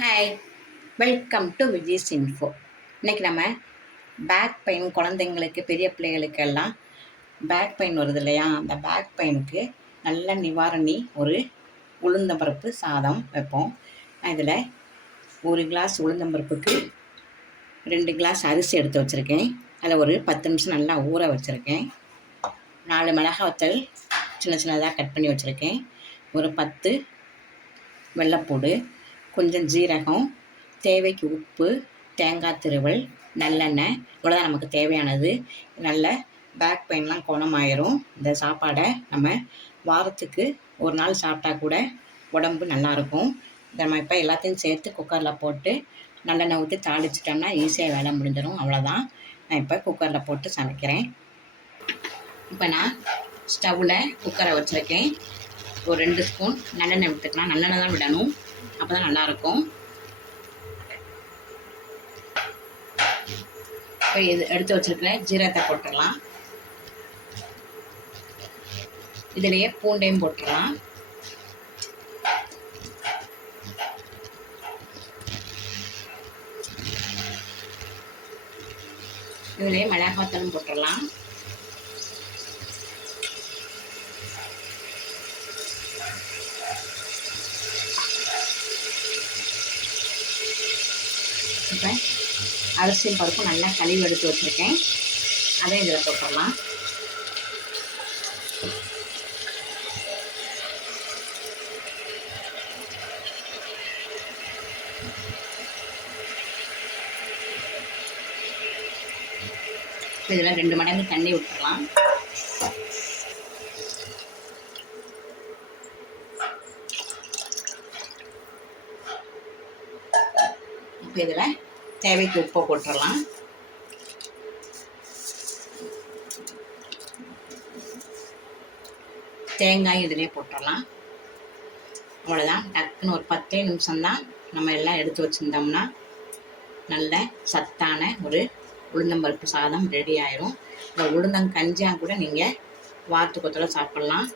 Hi, welcome to Vijay's info. இன்றைக்கி நம்ம back pain குழந்தைங்களுக்கு, பெரிய பிள்ளைகளுக்கெல்லாம் பேக் பெயின் வருது இல்லையா? அந்த பேக் பெயினுக்கு நல்ல நிவாரணி ஒரு உளுந்தம்பருப்பு சாதம் வைப்போம். இதில் 1 கிளாஸ் உளுந்தம்பருப்புக்கு 2 கிளாஸ் அரிசி எடுத்து வச்சுருக்கேன். அதில் ஒரு 10 நிமிஷம் நல்லா ஊற வச்சுருக்கேன். 4 மிளகாய் வத்தல் சின்ன சின்னதாக கட் பண்ணி வச்சுருக்கேன். ஒரு 10 வெள்ளைப்பூடு, கொஞ்சம் ஜீரகம், தேவைக்கு உப்பு, தேங்காய் திருவல், நல்லெண்ணெய், இவ்வளோதான் நமக்கு தேவையானது. நல்ல பேக் பெயின்லாம் குணமாயிரும். இந்த சாப்பாடை நம்ம வாரத்துக்கு ஒரு நாள் சாப்பிட்டா கூட உடம்பு நல்லாயிருக்கும். இதை நம்ம இப்போ எல்லாத்தையும் சேர்த்து குக்கரில் போட்டு நல்லெண்ணெய் ஊற்றி தாளிச்சிட்டோம்னா ஈஸியாக வேலை முடிஞ்சிடும். அவ்வளோதான். நான் இப்போ குக்கரில் போட்டு சமைக்கிறேன். இப்போ நான் ஸ்டவ்வில் குக்கரை வச்சுருக்கேன். ஒரு 2 ஸ்பூன் நல்லெண்ணெய் விட்டுக்கலாம். நல்லெண்ணெய் தான் விடணும், அப்போ தான் நல்லாயிருக்கும். இப்போ இது எடுத்து வச்சுருக்கிற ஜீரகத்தை போட்டுடலாம். இதிலேயே பூண்டையும் போட்டுடலாம். இதிலேயே மிளகாத்தூளும் போட்டுடலாம். இப்போ அரிசியும் பருப்பும் நல்லா கழுவி எடுத்து வச்சுருக்கேன். அதையும் இதில் போட்டுடலாம். இதில் 2 மடங்கு தண்ணி விட்டுடலாம். இப்போ இதில் தேவைக்கு உப்பு போட்டுடலாம். தேங்காய் இதிலே போட்டுடலாம். அவ்வளோதான். டக்குன்னு ஒரு 10 நிமிஷம்தான் நம்ம எல்லாம் எடுத்து வச்சுருந்தோம்னா நல்ல சத்தான ஒரு உளுந்தம்பருப்பு சாதம் ரெடி ஆயிரும். இந்த உளுந்தங்கஞ்சியாக கூட நீங்கள் வாரத்துக்கு ஒரு தடவை சாப்பிட்லாம்.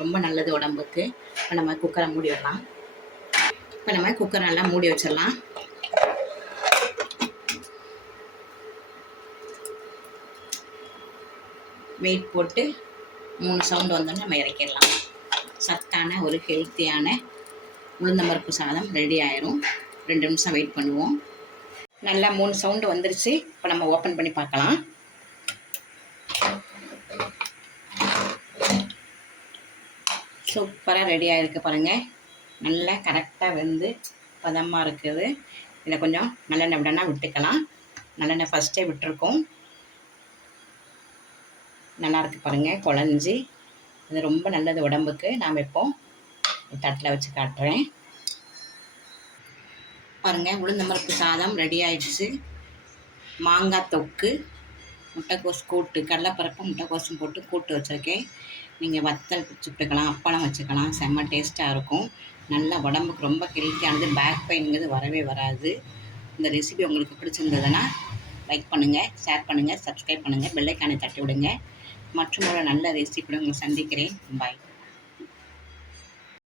ரொம்ப நல்லது உடம்புக்கு. இப்போ நம்ம குக்கரை மூடி விடலாம். இப்போ நம்ம குக்கரை நல்லா மூடி வச்சிடலாம். வெயிட் போட்டு 3 சவுண்டு வந்தோன்னு நம்ம இறக்கிடலாம். சத்தான ஒரு ஹெல்த்தியான உளுந்தம்பருப்பு சாதம் ரெடி ஆயிரும். 2 நிமிஷம் வெயிட் பண்ணுவோம். நல்லா 3 சவுண்டு வந்துருச்சு. இப்போ நம்ம ஓப்பன் பண்ணி பார்க்கலாம். சூப்பராக ரெடி ஆகிருக்கு பாருங்கள். நல்லா கரெக்டாக வெந்து பதமாக இருக்குது. இதில் கொஞ்சம் நல்லெண்ணெய் விடனா விட்டுக்கலாம். நல்லெண்ணெய் ஃபஸ்ட்டே விட்டுருக்கோம். நல்லாயிருக்கு பாருங்கள், குழஞ்சி. இது ரொம்ப நல்லது உடம்புக்கு. நான் இப்போ தட்டில் வச்சு காட்டுறேன் பாருங்கள். உளுந்தம்பருப்பு சாதம் ரெடி ஆயிடுச்சு. மாங்காய் தொக்கு, முட்டைக்கோஸ் கூட்டு, கடலைப்பருப்பு முட்டைக்கோஸும் போட்டு கூட்டு வச்சுருக்கேன். நீங்கள் வத்தல் சுட்டுக்கலாம், அப்பளம் வச்சுக்கலாம். செம்ம டேஸ்ட்டாக இருக்கும். நல்ல உடம்புக்கு ரொம்ப ஹெல்த்தியானது. பேக் பெயின்ங்கிறது வரவே வராது. இந்த ரெசிபி உங்களுக்கு பிடிச்சிருந்ததுன்னா லைக் பண்ணுங்கள், ஷேர் பண்ணுங்கள், சப்ஸ்கிரைப் பண்ணுங்கள், பெல் ஐக்கானை தட்டி விடுங்க. மற்றும் ஒரு நல்ல ரெசிபியோட உங்களை சந்திக்கிறேன். பாய்.